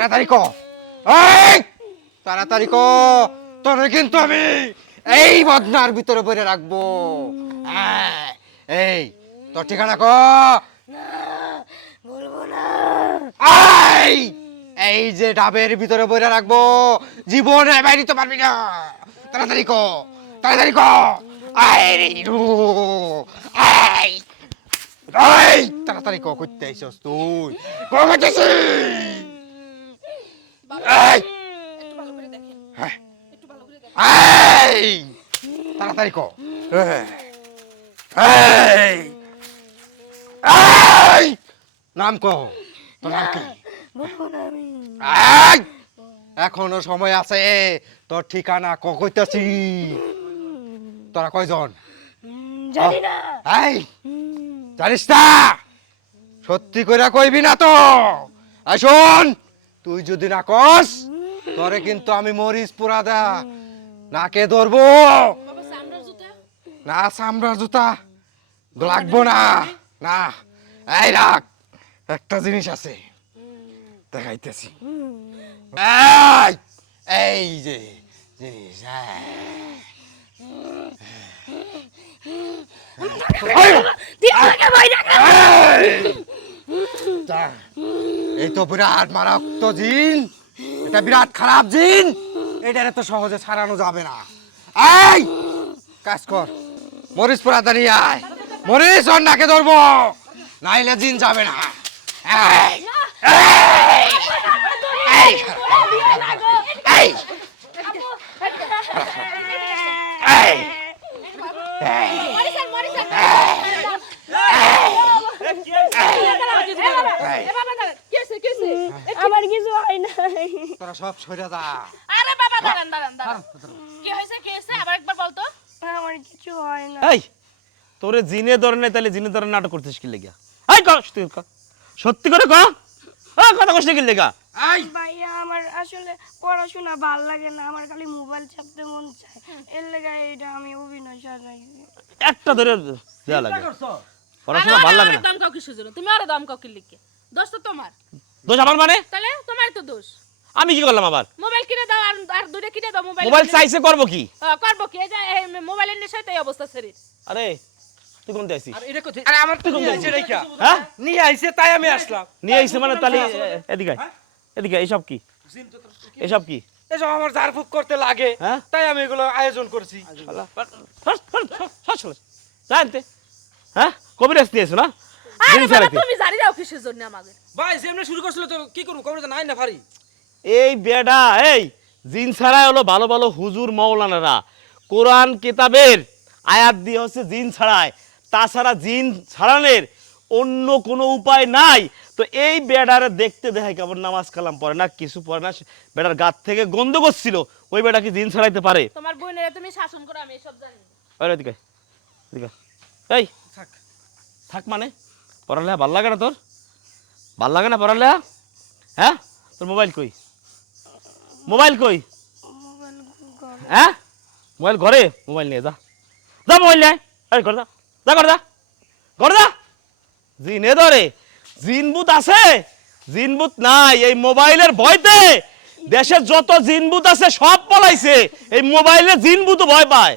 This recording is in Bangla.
তাড়াতাড়ি ক তাড়াতাড়ি ক তোরে কিন্তু আমি এই বদনার ভিতরে পড়ে রাখব। এই, তোর ঠিকানা ক এই যে ডাবের ভিতরে বইরে রাখব। জীবনে বাইরে তো পারবি না। তাড়াতাড়ি ক তাড়াতাড়ি ক এই তাড়াতাড়ি ক করতে আইছস তুই। ক করতেছিস এই একটু ভালো করে দেখেন হ্যাঁ, একটু ভালো করে দেখেন এই তাড়াতাড়ি ক নাম ক নাম কি! এখনও সময় আছে তোর ঠিকানা ক কইতাছি তোরা কয়জন জানি না এই জানিস না সত্যি কইরা কইবি না তো শোন তুই যদি না কস তোরে কিন্তু আমি মরিস পুরা দা নাকে ধরবো না চামড়ার জুতা লাগবো না। না এই রাখ একটা জিনিস আছে। দেখাইতেছি। এই, যে জিনিস এই! এই তো বিরাট মারাত্ম জিন। এটা বিরাট খারাপ জিন। এটারে তো সহজে ছাড়ানো যাবে না। এই কাজ কর। মরিস পুরা দাঁড়িয়ে আয় মরিস ওর নাকে ধরবো নাইলে জিন যাবে না আমার কিছু হয় নাই সব সরে যা আরে বাবা দাঁড়ান দাঁড়ান দাঁড়ান কি হয়েছে কি হয়েছে আবার একবার বলতো আমার কিছু হয় না। এই তোরে জিনে ধরে নাই তাহলে জিনে ধরে নাটক করতেছিস কি লেগা? এই কর সত্যি ক। সত্যি করে ক? হ্যাঁ কথা কষ্ট কি লেগা? এই। ভাইয়া আমার আসলে পড়াশোনা ভালো লাগে না আমার খালি মোবাইল চাপতে মন চায়। এর লেগে এটা আমি অভিনয় সাজাইছি একটা ধরে দেয়া লাগে। পড়াশোনা ভালো লাগে না। দাম কাউ কিসের তুমি আরও দাম কাউ কি লিখে। দোষ তো তোমার। দোষ আমার মানে? তাহলে তোমারই তো দোষ। আমি কি করলাম আবার? মোবাইল কিনে দাও আর আর দুটো কিনে দাও মোবাইল মোবাইল চাইছে করব কি? করব কি? এই যে মোবাইলের নেশায় তো এই অবস্থা শরীর। আরে তুই কোন কোনতে আসিস এটা কোথায়? আরে আমার তো নিয়ে আইছে রেখা হ্যাঁ? নিয়ে আইছে তাই আমি আসলাম। নিয়ে আইছে মানে তাহলে এদিকে এদিকে আয়, এসব কি? এসব কি? এসব আমার ঝাড়ফুঁক করতে লাগে। হ্যাঁ? তাই আমি এগুলো আয়োজন করছি। জানতে হ্যাঁ? কবিরাজ নিয়েছো না? আরে বাবা তুমি জানি দাও কিসের জন্য আমাদের? ভাই যেমনি শুরু করছিল তো কি করব? কবর নাই না ভারী। এই বেডা এই জিন ছাড়া হলো ভালো ভালো হুজুর মৌলানারা কোরআন কিতাবের আয়াত দিয়ে হচ্ছে জিন ছাড়ায় তাছাড়া জিন ছাড়ানোর অন্য কোনো উপায় নাই। তো এই বেডারে দেখতে দেখায় কেমন নামাজ কালাম পড়ে না কিছু পড়ে না। বেডার গাত থেকে গন্ধ করছিল ওই বেডা কি জিন ছাড়াইতে পারে? তোমার বোনেরা তুমি শাসন করো আমি এসব জানি। এদিকে। এই থাক থাক মানে? পড়ালেখা ভালো লাগে না তোর? ভালো লাগে না পড়ালেখা? হ্যাঁ? তোর মোবাইল কই? মোবাইল কই? হ্যাঁ? মোবাইল ঘরে? মোবাইল নিয়ে যা। যা মোবাইল নিয়ে ঘর যা। যা ঘরে যা। ঘরে যা। জিনে ধরে। জিনবুত আছে। জিনবুত নাই। এই মোবাইলের ভয়তে দেশের যত জিনবুত আছে সব পলাইছে। এই মোবাইলে জিনবুত ভয় পায়।